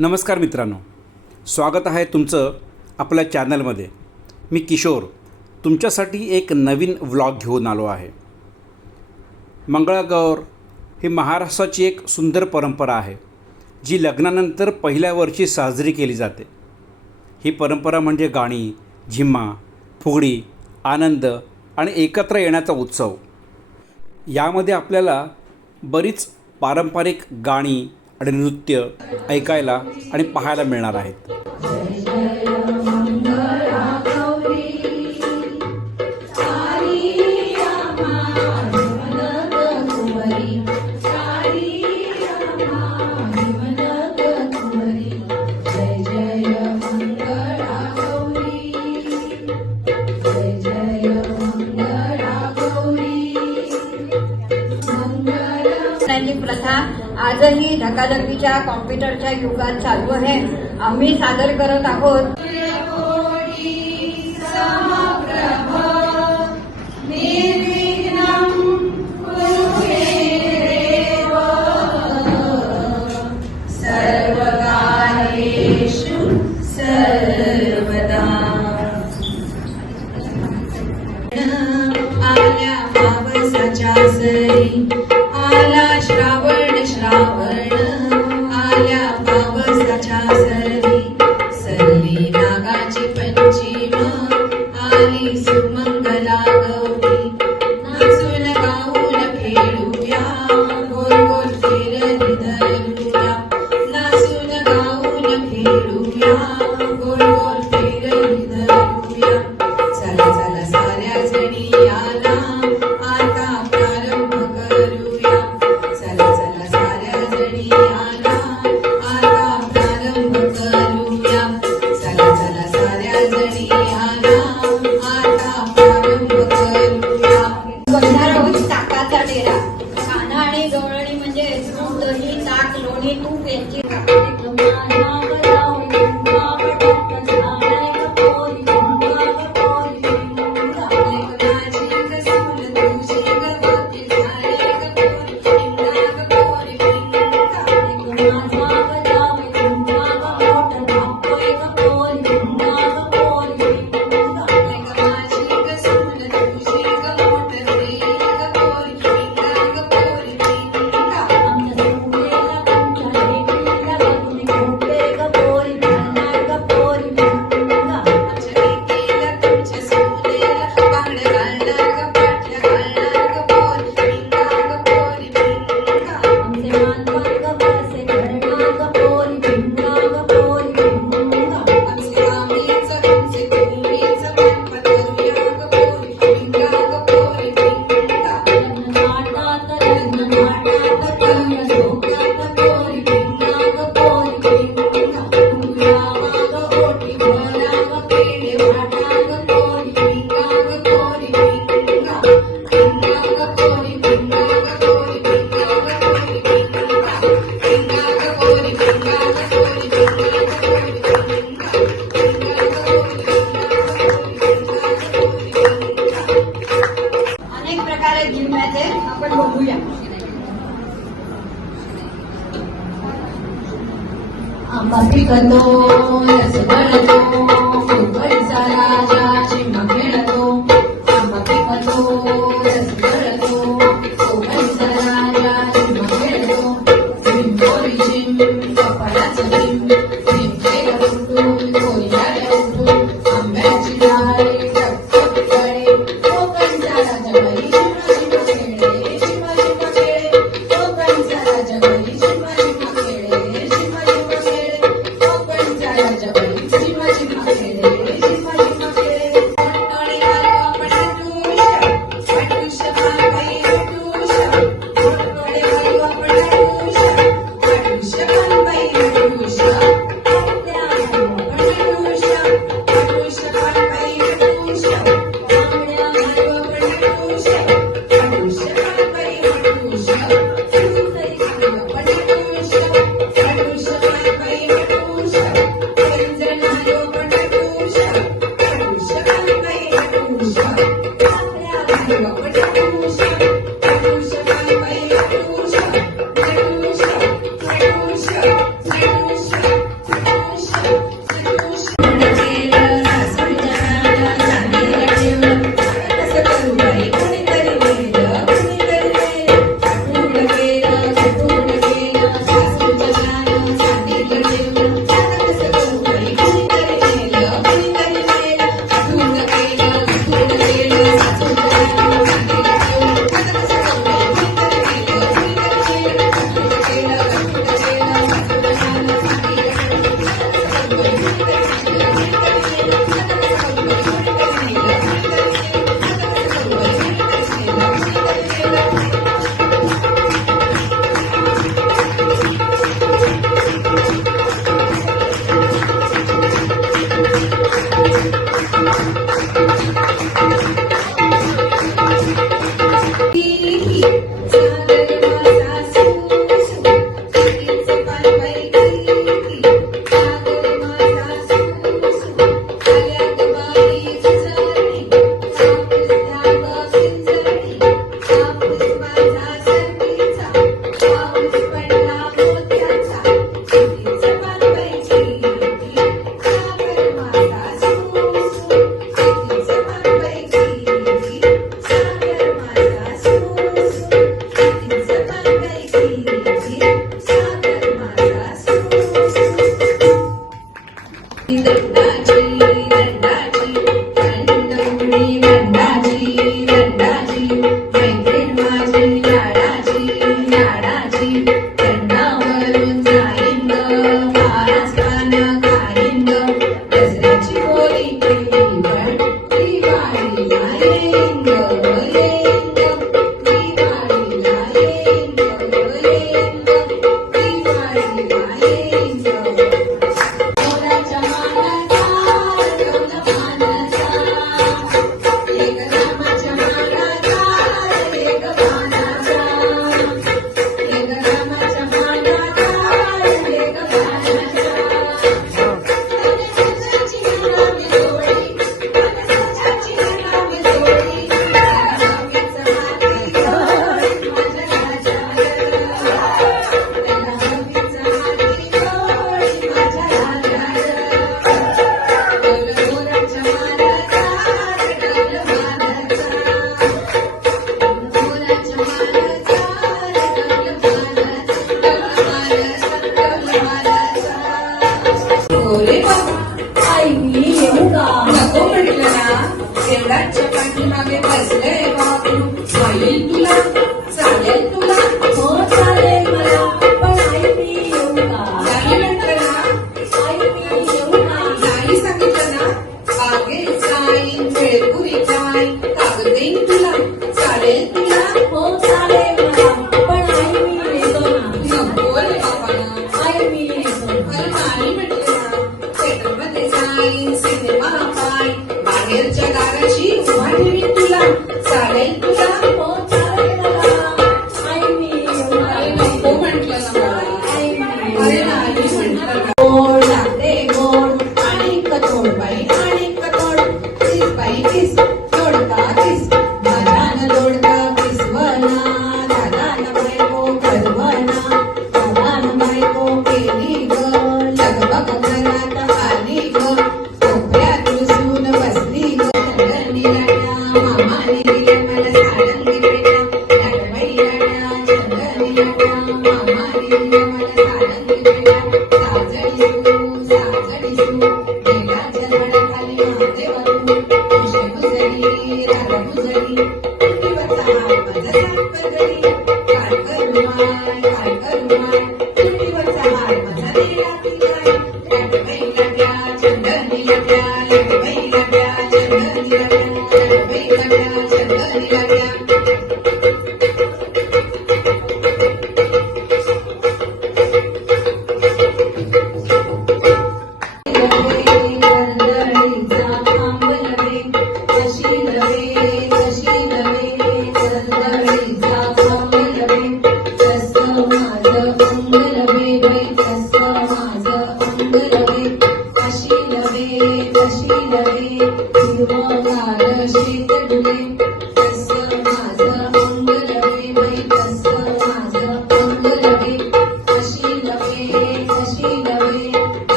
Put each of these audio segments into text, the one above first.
नमस्कार मित्रांनो, स्वागत आहे तुमचं आपल्या चॅनलमध्ये. मी किशोर तुमच्यासाठी एक नवीन व्लॉग घेऊन आलो आहे. मंगळागौर ही महाराष्ट्राची एक सुंदर परंपरा आहे, जी लग्नानंतर पहिल्या वर्षी साजरी केली जाते. ही परंपरा म्हणजे गाणी, झिम्मा, फुगडी, आनंद आणि एकत्र येण्याचा उत्सव. यामध्ये आपल्याला बरीच पारंपरिक गाणी आणि नृत्य ऐकायला आणि पाहायला मिळणार आहेत. प्रथा आजही धकाधकीच्या कॉम्प्युटरच्या युगात चालू आहे. आम्ही सादर करत आहोत आला श्रावण श्रावण आल्या पावसाच्या सरी सरी नागाची पंचीमा आली सुमंगला गौरी नाचून गाऊन खेळूया गोल गोल फिरली धरूया नाचून गाऊन खेळूया गोल गोल फिरली धरूया चला चला साऱ्या जणी आला आता प्रारंभ करूया चला चला साऱ्या जणी आला आता प्रारंभ करूया चला चला साऱ्या जणी आला आता प्रारंभ करूया. गंधारवत ताकाचा डेरा खाणं आणि गवळणी म्हणजे दूध दही ताक लोणी तूप यांची आपण बघूया. आंबा पिकतो रस गळतो फुलवडीचा राजा चिमणा खेळतो. आंबा पिकतो रस गळतो फुलवडीचा राजा चिमणा खेळतो. झिम गोरी झिम कपाळाचं झिम झिम केलं उठून गोरी झाल्या उठून आंब्याची डाळी टपटप गळे कोकणचा राजा बाई Thank you. पाठीमागे बसलंय बाबू चालेल तुला चालेल तुला हो चालेल मला पण आई मी येऊ का नाही म्हटलं ना आई मी येऊ का नाही सांगितलं ना बागे जाईन भेळपुरी काय कागद देईन तुला चालेल तुला हो चालेल मला पण आई मी येतो ना नको रे बाबांना आई मी येतो अरे नाही म्हटलं ना थिएटरमध्ये जाईन सिनेमा पाय बाहेरच्या दाराची उभा ठेवीन तुला चालेल तुला हो चालेल मला आई मी येऊ अरे का नको म्हटलं ना मला आई मी अरे नाही म्हटलं ना गोड लागते गोड आणि कठोड बाई आणि कठोड किस बाई किस जोडता किस दादान जोडता किसवना दादान बायको करवना दादान बायको केली ग लगबग घरात आली ग कोपऱ्यात घुसून बसली ग चंदनी लाट्या मामाने दिल्या मला सारंगी पेट्या लाटबाई लाट्या चंदनी लाट्या मामाने दिल्या मला सारंगी पेट्या साजडी सू बेलाच्या झाडाखाली महादेव तू तुझे भुजडी राधा भुजडी तुटीवरचा हात माझा साखरगडी काय करू माय तुटीवरचा हात माझा नेला पिलाय लाटबाई लाट्या चंदनी लाट्या लाटबाई लाट्या चंदनी लाट्या लाटबाई लाट्या चंदनी लाट्या माझं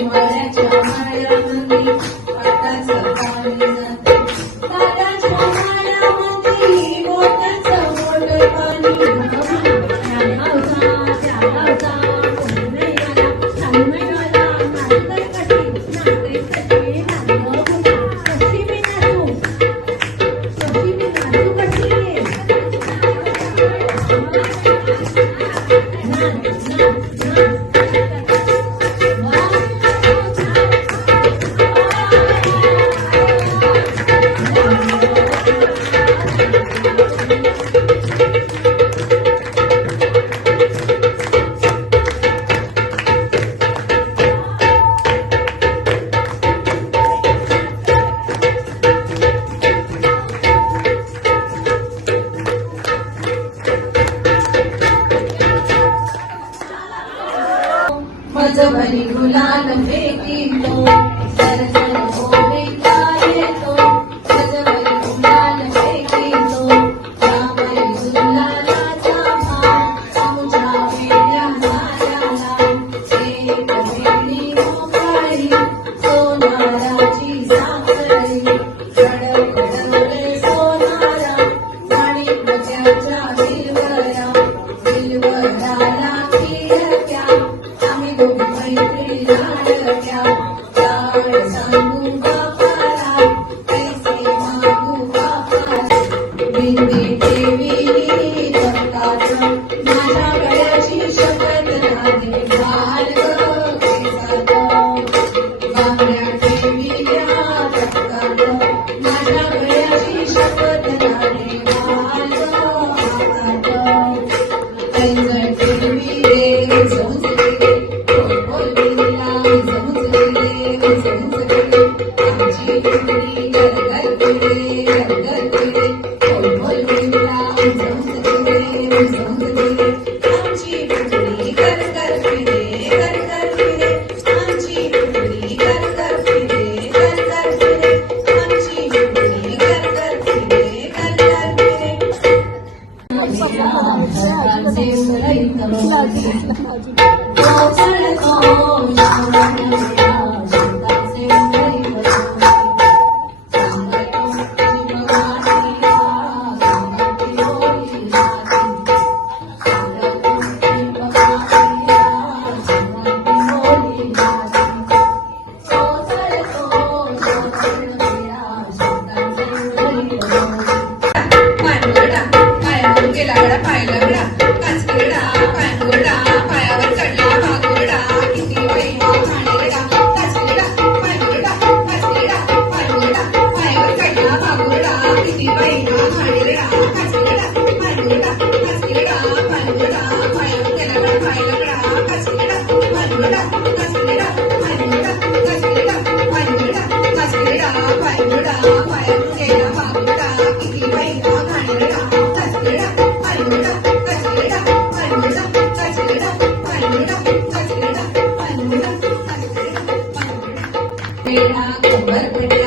सोमवारच्या माळ्यामध्ये पाटाचं पाणी जाते दादाच्या माळ्यामध्ये बोटाचं बोट पाणी मजबरी गुलाल फेकीतो सरसर ओढीता येतो मजबरी गुलाल फेकीतो त्यामुळे गुलालाचा भाव आमच्या वेड्या साऱ्याला एक वेगळी मोकळी सोनाराची साखळी कडकडले सोनारा माणिकच्या दिलवरा दिलवराला फिरत्या आम्ही दोघी मैत्री लाडक्या लाड सांगू बापाला पैसे मागू बापाला बिंदी ठेविली जगतात माझ्या गळ्याची शपथ राहते घाल ग केसात बांगड्या ठेविल्या जगतात माझ्या गळ्याची शपथ राहते घाल ग हातात पैंजण ठेवी रे संस्कृती खबर पडे